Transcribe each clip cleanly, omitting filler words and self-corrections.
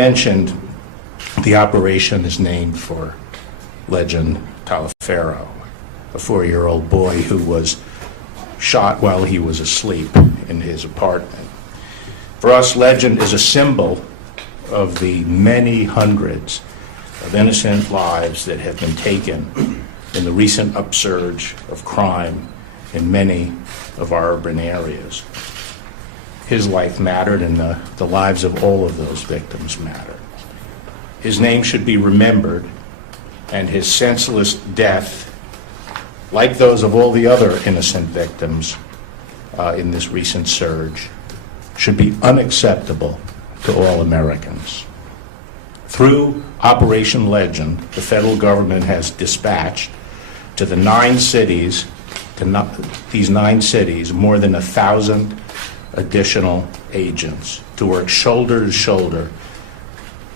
mentioned, the operation is named for Legend Taliaferro, a 4-year-old boy who was shot while he was asleep in his apartment. For us, Legend is a symbol of the many hundreds of innocent lives that have been taken in the recent upsurge of crime in many of our urban areas. His life mattered, and the lives of all of those victims mattered. His name should be remembered, and his senseless death, like those of all the other innocent victims in this recent surge, should be unacceptable to all Americans. Through Operation Legend, the federal government has dispatched to these 9 cities, more than 1,000 additional agents to work shoulder to shoulder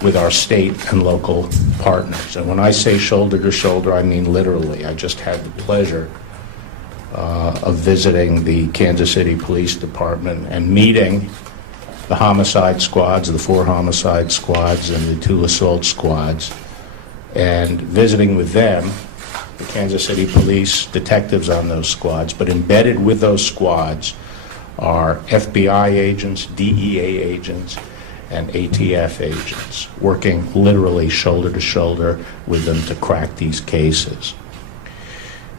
with our state and local partners. And when I say shoulder to shoulder, I mean literally. I just had the pleasure of visiting the Kansas City Police Department and meeting the homicide squads, the 4 homicide squads and the 2 assault squads, and visiting with them, the Kansas City Police detectives on those squads. But embedded with those squads are FBI agents, DEA agents, and ATF agents, working literally shoulder to shoulder with them to crack these cases.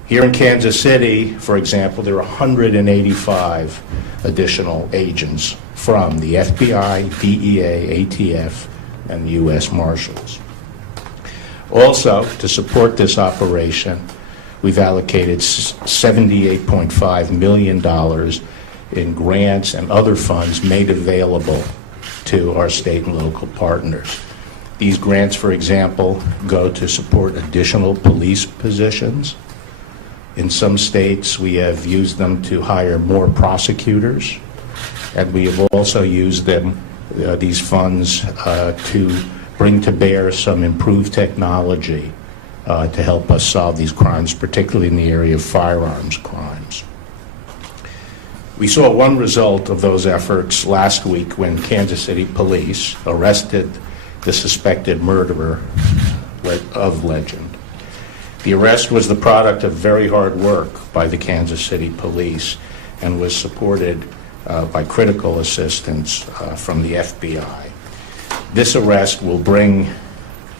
Here in Kansas City, for example, there are 185 additional agents from the FBI, DEA, ATF, and the U.S. Marshals. Also, to support this operation, we've allocated $78.5 million in grants and other funds made available to our state and local partners. These grants, for example, go to support additional police positions. In some states, we have used them to hire more prosecutors, and we have also used them, these funds, to bring to bear some improved technology to help us solve these crimes, particularly in the area of firearms crimes. We saw one result of those efforts last week when Kansas City Police arrested the suspected murderer of Legend. The arrest was the product of very hard work by the Kansas City Police and was supported by critical assistance from the FBI. This arrest will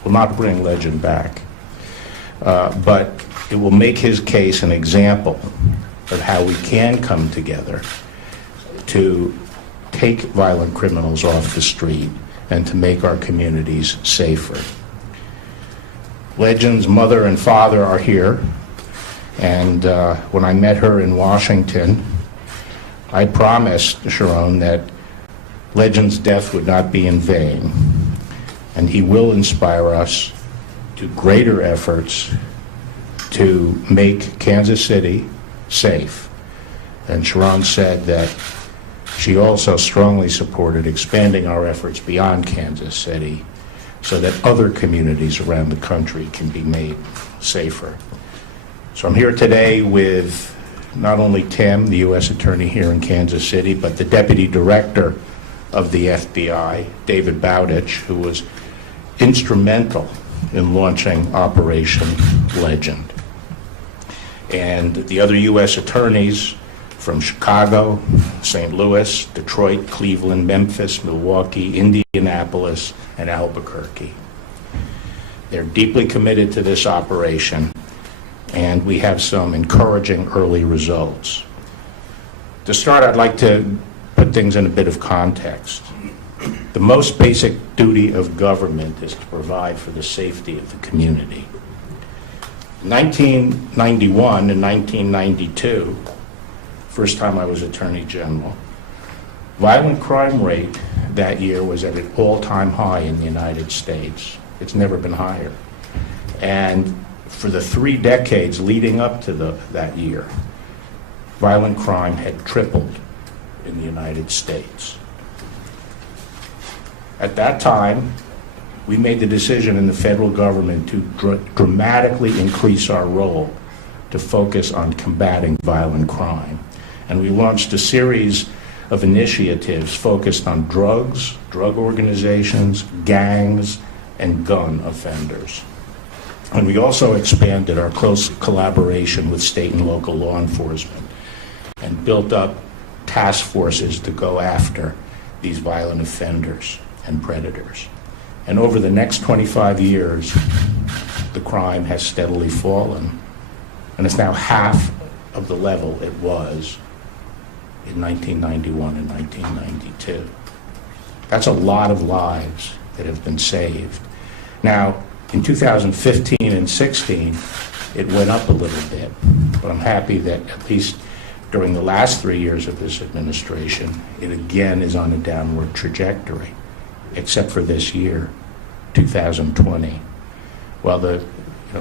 not bring Legend back, but it will make his case an example of how we can come together to take violent criminals off the street and to make our communities safer. Legend's mother and father are here, and when I met her in Washington, I promised Sharon that Legend's death would not be in vain, and he will inspire us to greater efforts to make Kansas City safe. And Sharon said that she also strongly supported expanding our efforts beyond Kansas City so that other communities around the country can be made safer. So I'm here today with not only Tim, the U.S. Attorney here in Kansas City, but the Deputy Director of the FBI, David Bowditch, who was instrumental in launching Operation Legend. And the other U.S. attorneys from Chicago, St. Louis, Detroit, Cleveland, Memphis, Milwaukee, Indianapolis, and Albuquerque. They're deeply committed to this operation, and we have some encouraging early results. To start, I'd like to put things in a bit of context. The most basic duty of government is to provide for the safety of the community. In 1991 and 1992, first time I was Attorney General, violent crime rate that year was at an all-time high in the United States. It's never been higher. And for the 3 decades leading up to that year, violent crime had tripled in the United States. At that time, we made the decision in the federal government to dramatically increase our role to focus on combating violent crime. And we launched a series of initiatives focused on drugs, drug organizations, gangs, and gun offenders. And we also expanded our close collaboration with state and local law enforcement and built up task forces to go after these violent offenders and predators. And over the next 25 years, the crime has steadily fallen, and it's now half of the level it was in 1991 and 1992. That's a lot of lives that have been saved. Now, in 2015 and 16, it went up a little bit, but I'm happy that at least during the last 3 years of this administration, it again is on a downward trajectory, except for this year, 2020. Well,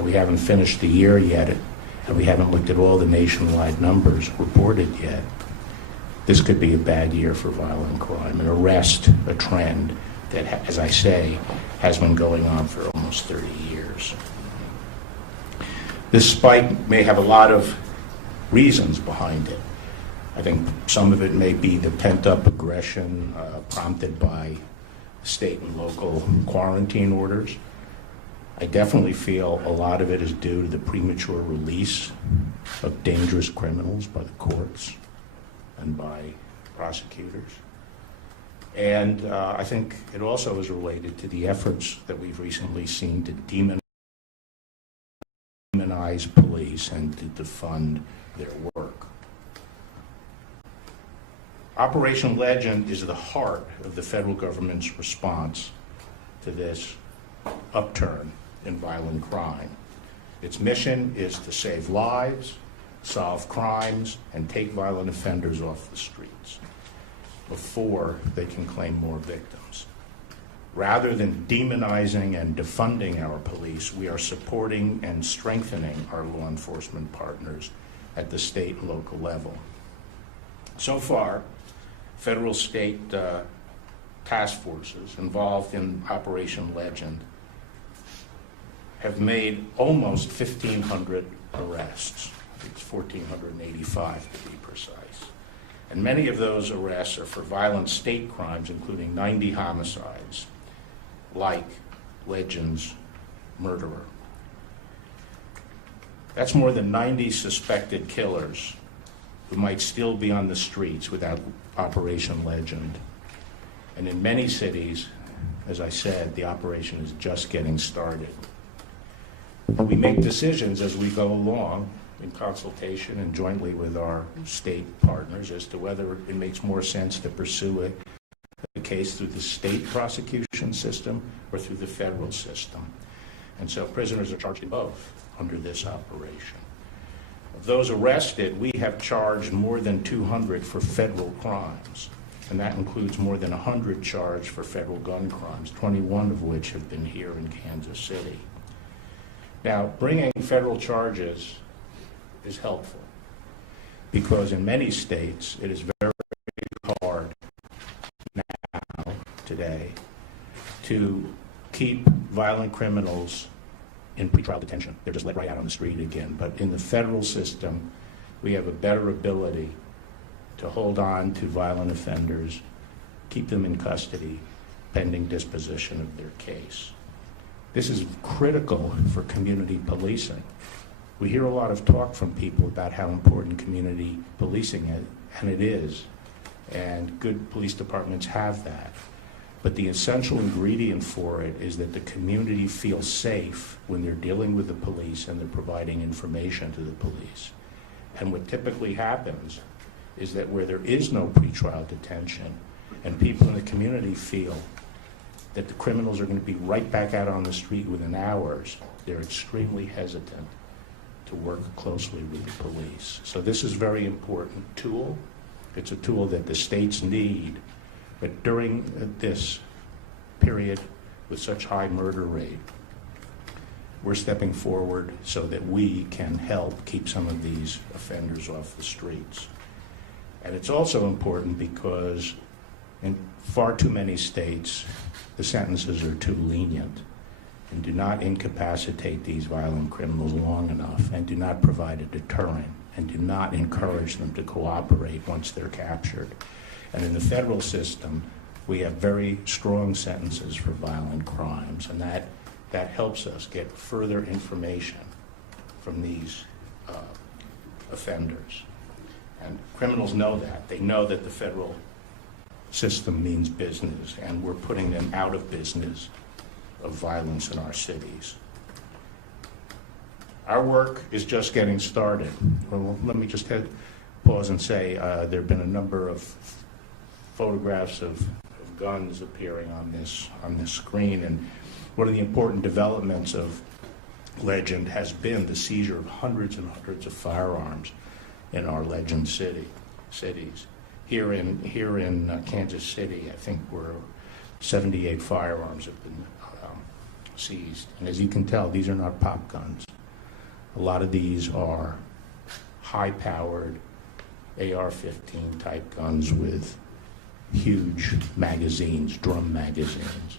we haven't finished the year yet, and we haven't looked at all the nationwide numbers reported yet. This could be a bad year for violent crime, and arrest a trend that, as I say, has been going on for almost 30 years. This spike may have a lot of reasons behind it. I think some of it may be the pent-up aggression prompted by state and local quarantine orders. I definitely feel a lot of it is due to the premature release of dangerous criminals by the courts and by prosecutors. And I think it also is related to the efforts that we've recently seen to demonize police and to defund their work. Operation Legend is the heart of the federal government's response to this upturn in violent crime. Its mission is to save lives, solve crimes, and take violent offenders off the streets before they can claim more victims. Rather than demonizing and defunding our police, we are supporting and strengthening our law enforcement partners at the state and local level. So far, federal state task forces involved in Operation Legend have made almost 1,500 arrests. It's 1,485 to be precise. And many of those arrests are for violent state crimes, including 90 homicides, like Legend's murderer. That's more than 90 suspected killers who might still be on the streets without Operation Legend. And in many cities, as I said, the operation is just getting started. We make decisions as we go along in consultation and jointly with our state partners as to whether it makes more sense to pursue a case through the state prosecution system or through the federal system. And so prisoners are charged in both under this operation. Of those arrested, we have charged more than 200 for federal crimes, and that includes more than 100 charged for federal gun crimes, 21 of which have been here in Kansas City. Now, bringing federal charges is helpful because in many states it is very hard now, today, to keep violent criminals in pretrial detention. They're just let right out on the street again. But in the federal system, we have a better ability to hold on to violent offenders, keep them in custody, pending disposition of their case. This is critical for community policing. We hear a lot of talk from people about how important community policing is, and it is, and good police departments have that. But the essential ingredient for it is that the community feels safe when they're dealing with the police and they're providing information to the police. And what typically happens is that where there is no pretrial detention and people in the community feel that the criminals are going to be right back out on the street within hours, they're extremely hesitant to work closely with the police. So this is a very important tool. It's a tool that the states need. But during this period with such high murder rate, we're stepping forward so that we can help keep some of these offenders off the streets. And it's also important because in far too many states, the sentences are too lenient and do not incapacitate these violent criminals long enough and do not provide a deterrent and do not encourage them to cooperate once they're captured. And in the federal system, we have very strong sentences for violent crimes, and that helps us get further information from these offenders. And criminals know that. They know that the federal system means business, and we're putting them out of business of violence in our cities. Our work is just getting started. Well, let me just pause and say there have been a number of photographs of guns appearing on this screen, and one of the important developments of Legend has been the seizure of hundreds and hundreds of firearms in our Legend cities. Here in Kansas City, I think 78 firearms have been seized. And as you can tell, these are not pop guns. A lot of these are high-powered AR-15 type guns with huge magazines, drum magazines.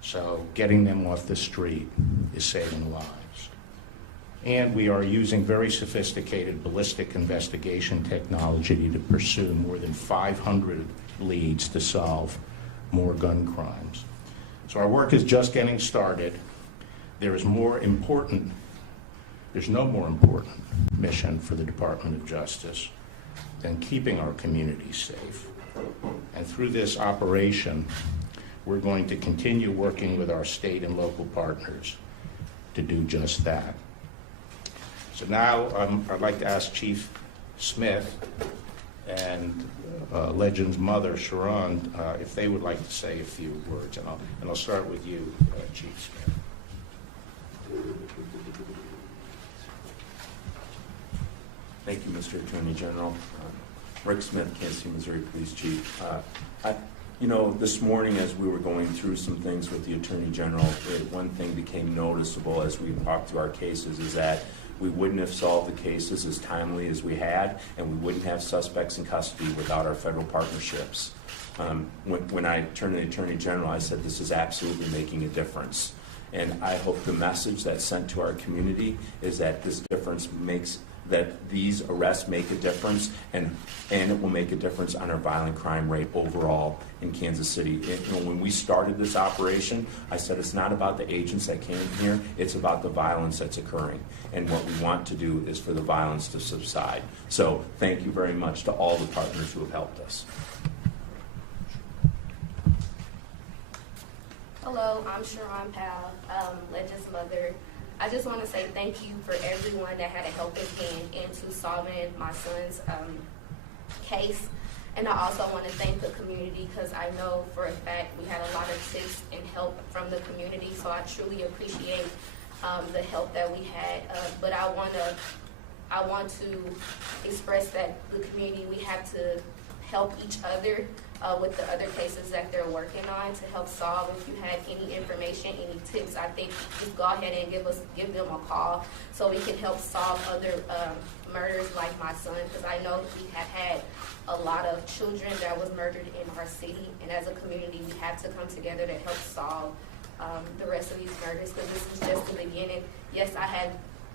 So getting them off the street is saving lives. And we are using very sophisticated ballistic investigation technology to pursue more than 500 leads to solve more gun crimes. So our work is just getting started. There's no more important mission for the Department of Justice than keeping our communities safe. And through this operation, we're going to continue working with our state and local partners to do just that. So now I'd like to ask Chief Smith and Legend's mother, Sharon, if they would like to say a few words. And I'll start with you, Chief Smith. Thank you, Mr. Attorney General. Rick Smith, Kansas City, Missouri Police Chief. This morning as we were going through some things with the Attorney General, one thing became noticeable as we walked through our cases is that we wouldn't have solved the cases as timely as we had, and we wouldn't have suspects in custody without our federal partnerships. When I turned to the Attorney General, I said this is absolutely making a difference. And I hope the message that's sent to our community is that this difference that these arrests make a difference, and it will make a difference on our violent crime rate overall in Kansas City. When we started this operation, I said it's not about the agents that came here, it's about the violence that's occurring. And what we want to do is for the violence to subside. So thank you very much to all the partners who have helped us. Hello, I'm Sharon Powell, Legend's mother. I just want to say thank you for everyone that had a helping hand into solving my son's case. And I also want to thank the community because I know for a fact we had a lot of tips and help from the community. So I truly appreciate the help that we had. But I want to express that the community, we have to help each other with the other cases that they're working on to help solve. If you had any information, any tips, I think just go ahead and give them a call so we can help solve other murders like my son, because I know we have had a lot of children that was murdered in our city, and as a community we have to come together to help solve the rest of these murders, because this is just the beginning. Yes,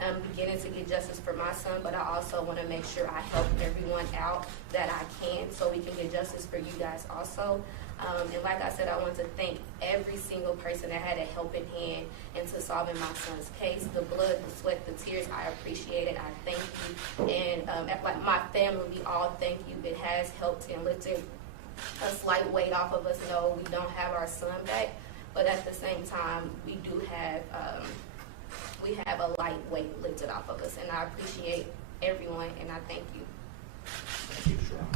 I'm beginning to get justice for my son, but I also want to make sure I help everyone out that I can so we can get justice for you guys also. And like I said, I want to thank every single person that had a helping hand into solving my son's case. The blood, the sweat, the tears, I appreciate it. I thank you. And like my family, we all thank you. It has helped and lifted a slight weight off of us. No, we don't have our son back, but at the same time, we do have a light weight lifted off of us, and I appreciate everyone, and I thank you. Thank you, Sharon.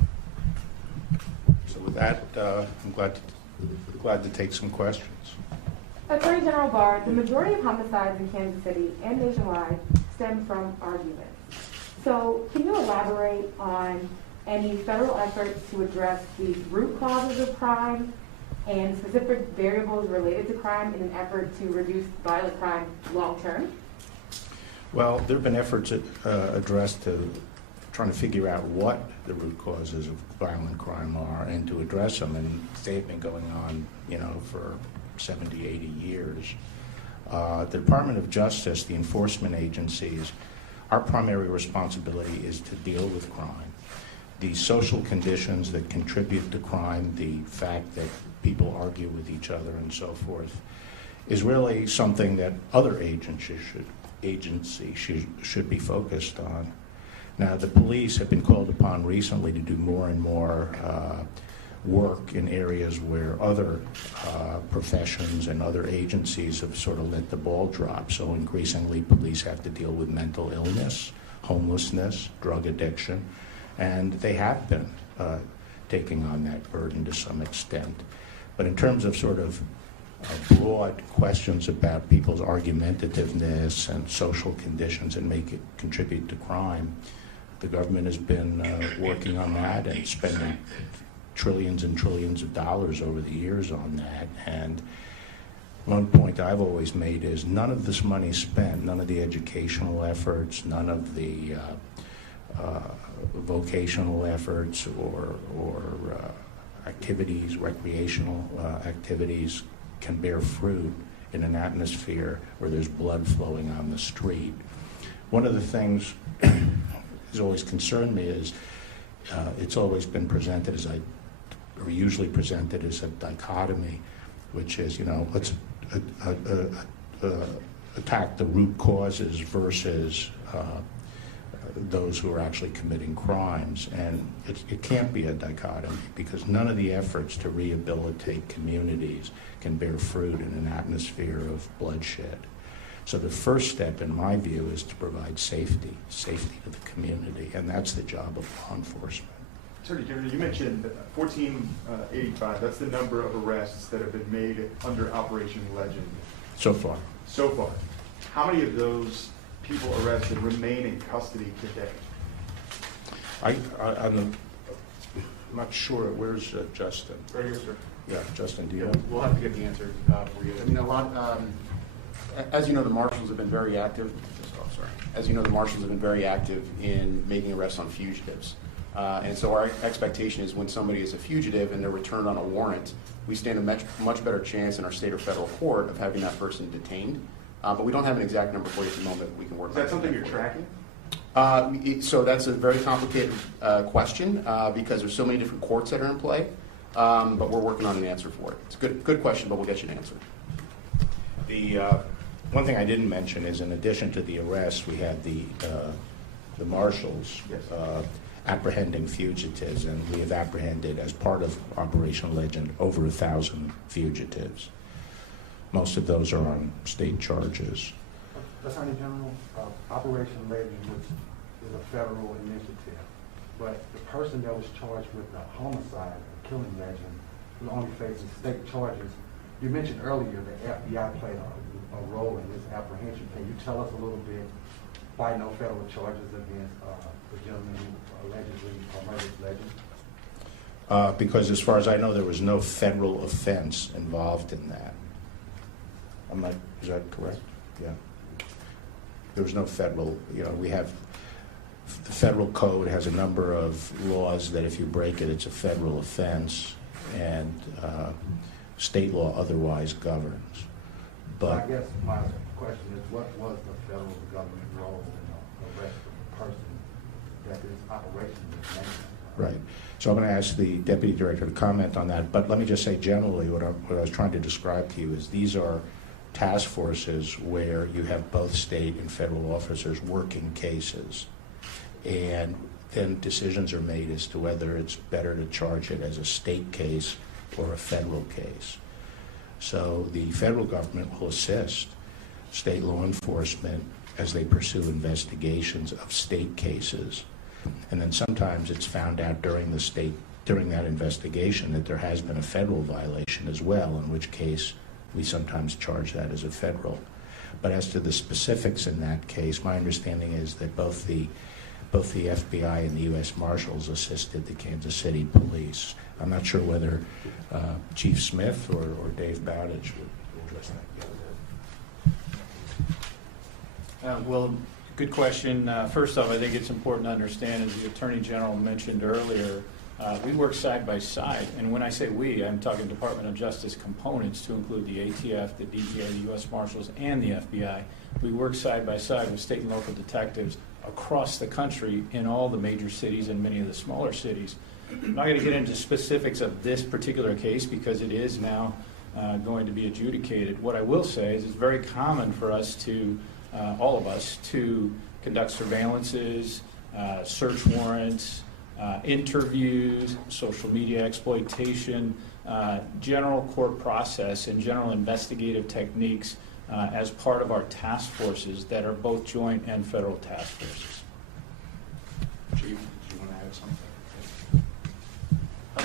So with that, I'm glad to take some questions. Attorney General Barr, the majority of homicides in Kansas City and nationwide stem from arguments. So can you elaborate on any federal efforts to address the root causes of crime and specific variables related to crime in an effort to reduce violent crime long term? Well, there have been efforts addressed to trying to figure out what the root causes of violent crime are and to address them, and they've been going on, for 70, 80 years. The Department of Justice, the enforcement agencies, our primary responsibility is to deal with crime. the social conditions that contribute to crime, the fact that people argue with each other and so forth, is really something that other agencies should be focused on. Now, the police have been called upon recently to do more and more work in areas where other professions and other agencies have sort of let the ball drop. So increasingly, police have to deal with mental illness, homelessness, drug addiction, and they have been taking on that burden to some extent. But in terms of sort of broad questions about people's argumentativeness and social conditions and make it contribute to crime, the government has been working on that and spending trillions and trillions of dollars over the years on that. And one point I've always made is none of this money spent, none of the educational efforts, none of the vocational efforts or activities, recreational activities, can bear fruit in an atmosphere where there's blood flowing on the street. One of the things that's always concerned me is it's always been presented as or usually presented as a dichotomy, which is, let's attack the root causes versus those who are actually committing crimes. And it can't be a dichotomy, because none of the efforts to rehabilitate communities can bear fruit in an atmosphere of bloodshed. So the first step, in my view, is to provide safety to the community, and that's the job of law enforcement. Attorney General, you mentioned 1485. That's the number of arrests that have been made under Operation Legend. So far. So far. How many of those people arrested remain in custody today? I'm not sure. Where's Justin? Right here, sir. Yeah, Justin, do you Yeah, know? we'll have to get the answer for you. I mean, a lot. As you know, the marshals have been very active. As you know, the marshals have been very active in making arrests on fugitives. And so our expectation is when somebody is a fugitive and they're returned on a warrant, we stand a much better chance in our state or federal court of having that person detained. But we don't have an exact number for you at the moment. We can work on Is that something you're tracking? So that's a very complicated question because there's so many different courts that are in play. But we're working on an answer for it. It's a good question, but we'll get you an answer. The one thing I didn't mention is, in addition to the arrests, we had the marshals Yes. apprehending fugitives, and we have apprehended, as part of Operation Legend, over 1,000 fugitives. Most of those are on state charges. Attorney General, Operation Legend, which is a federal initiative, but the person that was charged with the homicide and killing Legend was only facing state charges. You mentioned earlier that FBI played a role in this apprehension. Can you tell us a little bit why no federal charges against the gentleman who allegedly murdered Legend? Because as far as I know, there was no federal offense involved in that. Is that correct? Yeah. There was no federal, we have, the federal code has a number of laws that if you break it, it's a federal offense, and state law otherwise governs. But I guess my question is, what was the federal government role in the arrest of the person that this operation was named? right. So I'm going to ask the deputy director to comment on that. But let me just say generally what I was trying to describe to you is these are task forces where you have both state and federal officers working cases. And then decisions are made as to whether it's better to charge it as a state case or a federal case. So the federal government will assist state law enforcement as they pursue investigations of state cases. And then sometimes it's found out during that investigation that there has been a federal violation as well, in which case we sometimes charge that as a federal. But as to the specifics in that case, my understanding is that both the FBI and the U.S. Marshals assisted the Kansas City Police. I'm not sure whether Chief Smith or Dave Bowditch would address that. Well, good question. First off, I think it's important to understand, as the Attorney General mentioned earlier, we work side by side. And when I say we, I'm talking Department of Justice components to include the ATF, the DGA, the U.S. Marshals, and the FBI. We work side by side with state and local detectives across the country in all the major cities and many of the smaller cities. I'm not going to get into specifics of this particular case because it is now going to be adjudicated. What I will say is it's very common for us to, all of us, to conduct surveillances, search warrants, interviews, social media exploitation, general court process, and general investigative techniques as part of our task forces that are both joint and federal task forces. Chief, do you want to add something?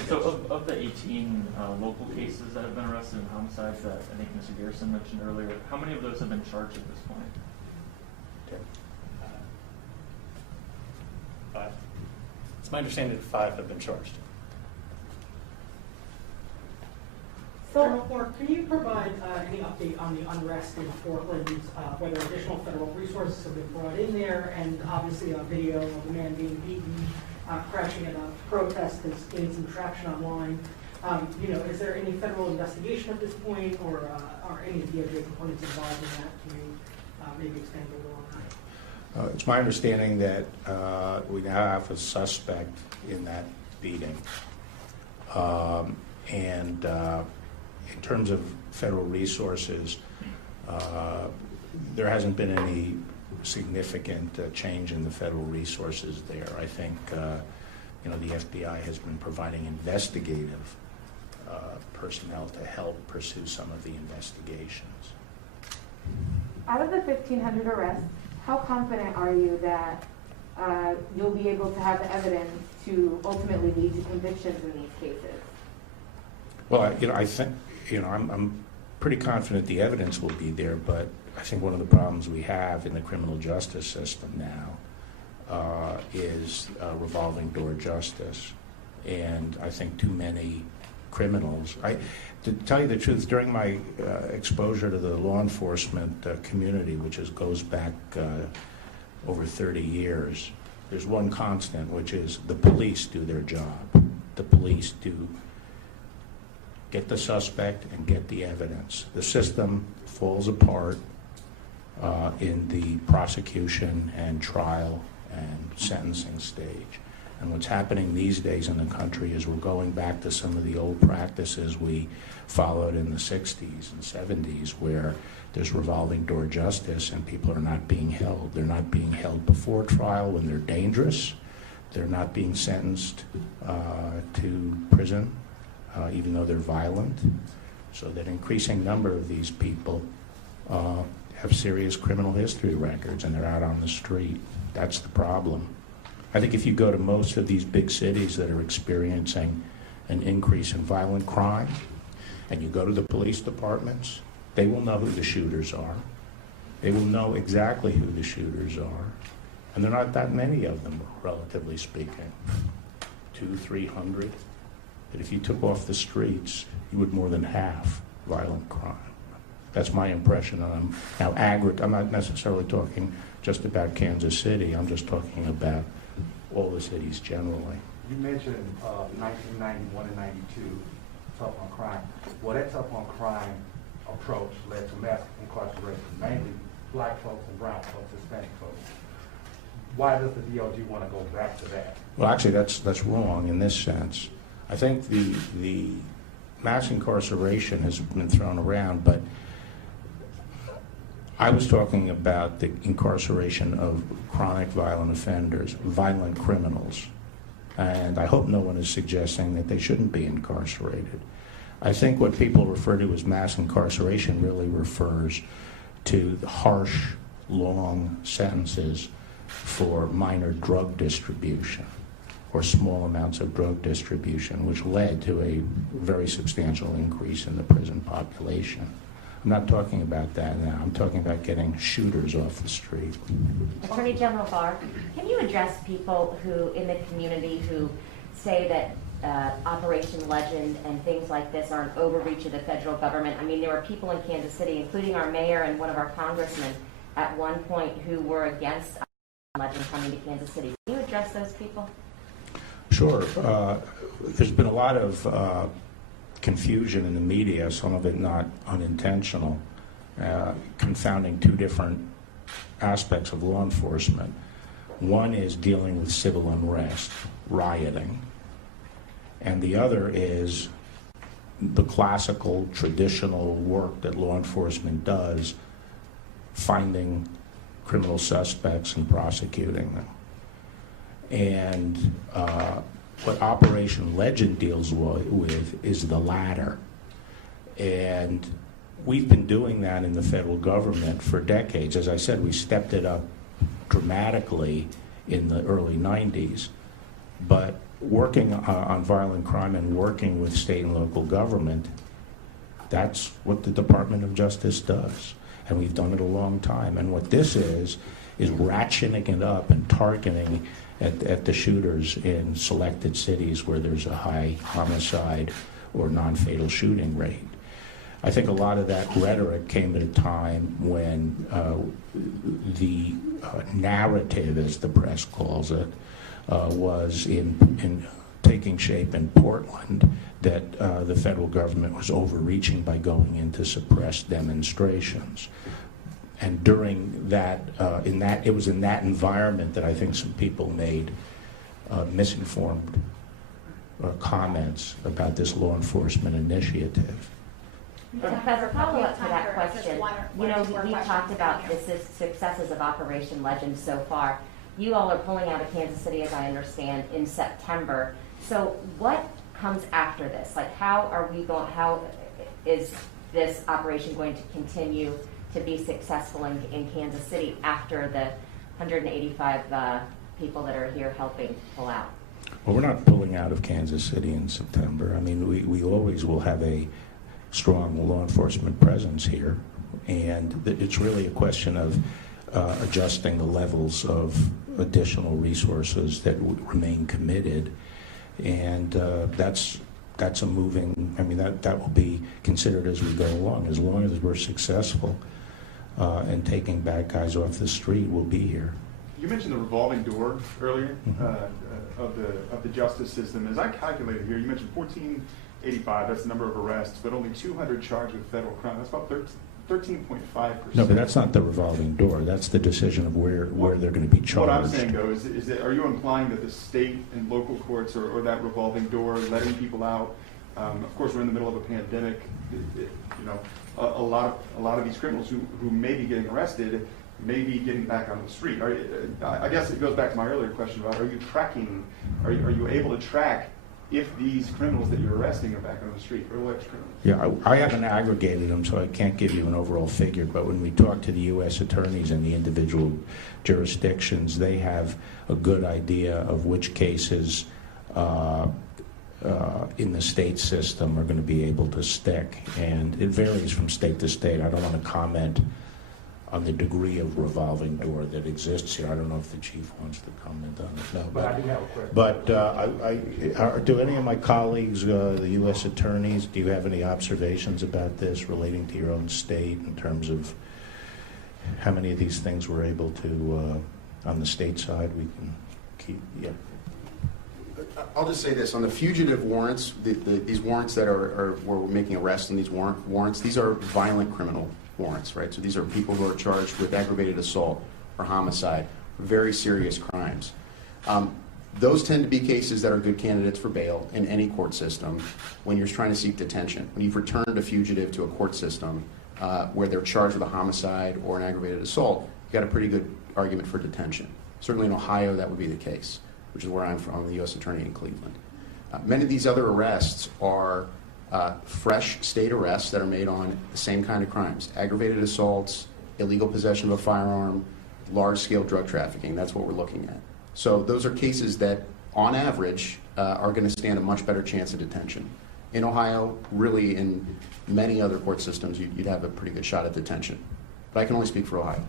So of the 18 local cases that have been arrested in homicides that I think Mr. Garrison mentioned earlier, how many of those have been charged at this point? 5. It's my understanding that 5 have been charged. General Barr, can you provide any update on the unrest in Portland, whether additional federal resources have been brought in there, and obviously a video of a man being beaten, crashing at a protest has gained some traction online. Is there any federal investigation at this point, or are any DOJ components involved in that? Can you maybe expand a little on that? It's my understanding that we now have a suspect in that beating. In terms of federal resources, there hasn't been any significant change in the federal resources there. I think the FBI has been providing investigative personnel to help pursue some of the investigations. Out of the 1,500 arrests, how confident are you that you'll be able to have the evidence to ultimately lead to convictions in these cases? Well, I think, I'm pretty confident the evidence will be there, but I think one of the problems we have in the criminal justice system now is revolving door justice. And I think too many criminals, to tell you the truth, during my exposure to the law enforcement community, which goes back over 30 years, there's one constant, which is the police do their job. The police do get the suspect and get the evidence. The system falls apart in the prosecution and trial and sentencing stage. And what's happening these days in the country is we're going back to some of the old practices we followed in the 60s and 70s, where there's revolving door justice and people are not being held. They're not being held before trial when they're dangerous. They're not being sentenced to prison, even though they're violent. So that increasing number of these people have serious criminal history records and they're out on the street. That's the problem. I think if you go to most of these big cities that are experiencing an increase in violent crime, and you go to the police departments, they will know who the shooters are. They will know exactly who the shooters are. And there are not that many of them, relatively speaking. 200-300. That if you took off the streets, you would more than half violent crime. That's my impression. And I'm not necessarily talking just about Kansas City. I'm just talking about all the cities generally. You mentioned 1991 and 92, tough on crime. Well, that tough on crime approach led to mass incarceration, mainly black folks and brown folks, Hispanic folks. Why does the DOJ want to go back to that? Well, actually, that's wrong in this sense. I think the mass incarceration has been thrown around, but I was talking about the incarceration of chronic violent offenders, violent criminals. And I hope no one is suggesting that they shouldn't be incarcerated. I think what people refer to as mass incarceration really refers to the harsh, long sentences for minor drug distribution or small amounts of drug distribution, which led to a very substantial increase in the prison population. I'm not talking about that now. I'm talking about getting shooters off the street. Attorney General Barr, can you address people who in the community who say that Operation Legend and things like this are an overreach of the federal government? I mean, there were people in Kansas City, including our mayor and one of our congressmen at one point, who were against Operation Legend coming to Kansas City. Can you address those people? Sure. There's been a lot of confusion in the media, some of it not unintentional, confounding two different aspects of law enforcement. One is dealing with civil unrest, rioting, and the other is the classical, traditional work that law enforcement does, finding criminal suspects and prosecuting them. And what Operation Legend deals with is the latter. And we've been doing that in the federal government for decades. As I said, we stepped it up dramatically in the early 90s. But working on violent crime and working with state and local government, that's what the Department of Justice does. And we've done it a long time. And what this is ratcheting it up and targeting at the shooters in selected cities where there's a high homicide or non-fatal shooting rate. I think a lot of that rhetoric came at a time when the narrative, as the press calls it, was in taking shape in Portland, that the federal government was overreaching by going in to suppress demonstrations. And during that, it was in that environment that I think some people made misinformed comments about this law enforcement initiative. As a follow-up to that question, we talked about the successes of Operation Legend so far. You all are pulling out of Kansas City, as I understand, in September. So what comes after this? Like, how is this operation going to continue to be successful in Kansas City after the 185 people that are here helping pull out? Well, we're not pulling out of Kansas City in September. I mean, we always will have a strong law enforcement presence here, and it's really a question of adjusting the levels of additional resources that remain committed, and that's a moving. I mean, that will be considered as we go along. As long as we're successful in taking bad guys off the street, we'll be here. You mentioned the revolving door earlier of the justice system. As I calculated here, you mentioned 1485. That's the number of arrests, but only 200 charged with federal crime. That's about 13.5%. No, but that's not the revolving door. That's the decision of where they're going to be charged. What I'm saying, though, is that, are you implying that the state and local courts or that revolving door, letting people out? Of course, we're in the middle of a pandemic. A lot of these criminals who may be getting arrested may be getting back on the street. I guess it goes back to my earlier question about, are you tracking? Are you able to track if these criminals that you're arresting are back on the street, or alleged criminals? Yeah, I haven't aggregated them, so I can't give you an overall figure, but when we talk to the U.S. attorneys in the individual jurisdictions, they have a good idea of which cases in the state system are going to be able to stick, and it varies from state to state. I don't want to comment on the degree of revolving door that exists here. I don't know if the chief wants to comment on it. No, But I do have a question. But do any of my colleagues, the U.S. attorneys, do you have any observations about this relating to your own state in terms of how many of these things we're able to, on the state side, we can keep? Yeah. I'll just say this, on the fugitive warrants, these warrants that where we're making arrests on these warrants, these are violent criminal warrants, right? So these are people who are charged with aggravated assault or homicide, very serious crimes. Those tend to be cases that are good candidates for bail in any court system when you're trying to seek detention. When you've returned a fugitive to a court system where they're charged with a homicide or an aggravated assault, you've got a pretty good argument for detention. Certainly in Ohio, that would be the case, which is where I'm from, the U.S. Attorney in Cleveland. Many of these other arrests are fresh state arrests that are made on the same kind of crimes: aggravated assaults, illegal possession of a firearm, large-scale drug trafficking. That's what we're looking at. So those are cases that, on average, are going to stand a much better chance of detention. In Ohio, really in many other court systems, you'd have a pretty good shot at detention. But I can only speak for Ohio.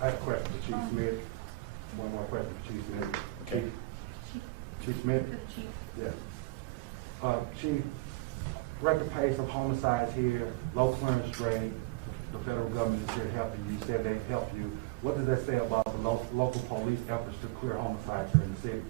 I have a question for Chief Smith. One more question for Chief Smith. Okay. Chief Smith? Yes. Chief, record pace of homicides here, low clearance rate, the federal government is here helping you. You said they've helped you. What does that say about the local police efforts to clear homicides here in the city?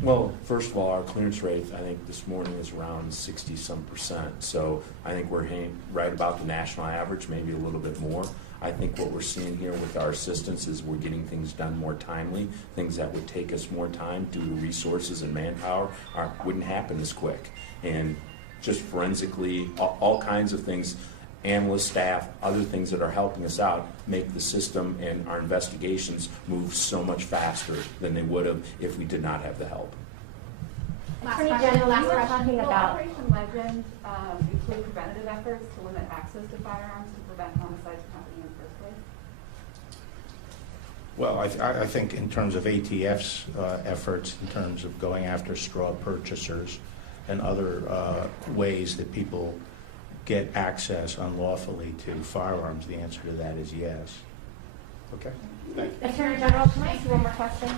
Well, first of all, our clearance rate, I think this morning is around 60-some%. So I think we're right about the national average, maybe a little bit more. I think what we're seeing here with our assistance is we're getting things done more timely. Things that would take us more time due to resources and manpower wouldn't happen as quick. And just forensically, all kinds of things, analyst staff, other things that are helping us out make the system and our investigations move so much faster than they would have if we did not have the help. Attorney General, you were talking Will about, Operation Legend include preventative efforts to limit access to firearms to prevent homicides from happening in the first place? Well, I think in terms of ATF's efforts, in terms of going after straw purchasers and other ways that people get access unlawfully to firearms, the answer to that is yes. Okay? Thank you. Attorney General, can I ask you one more question?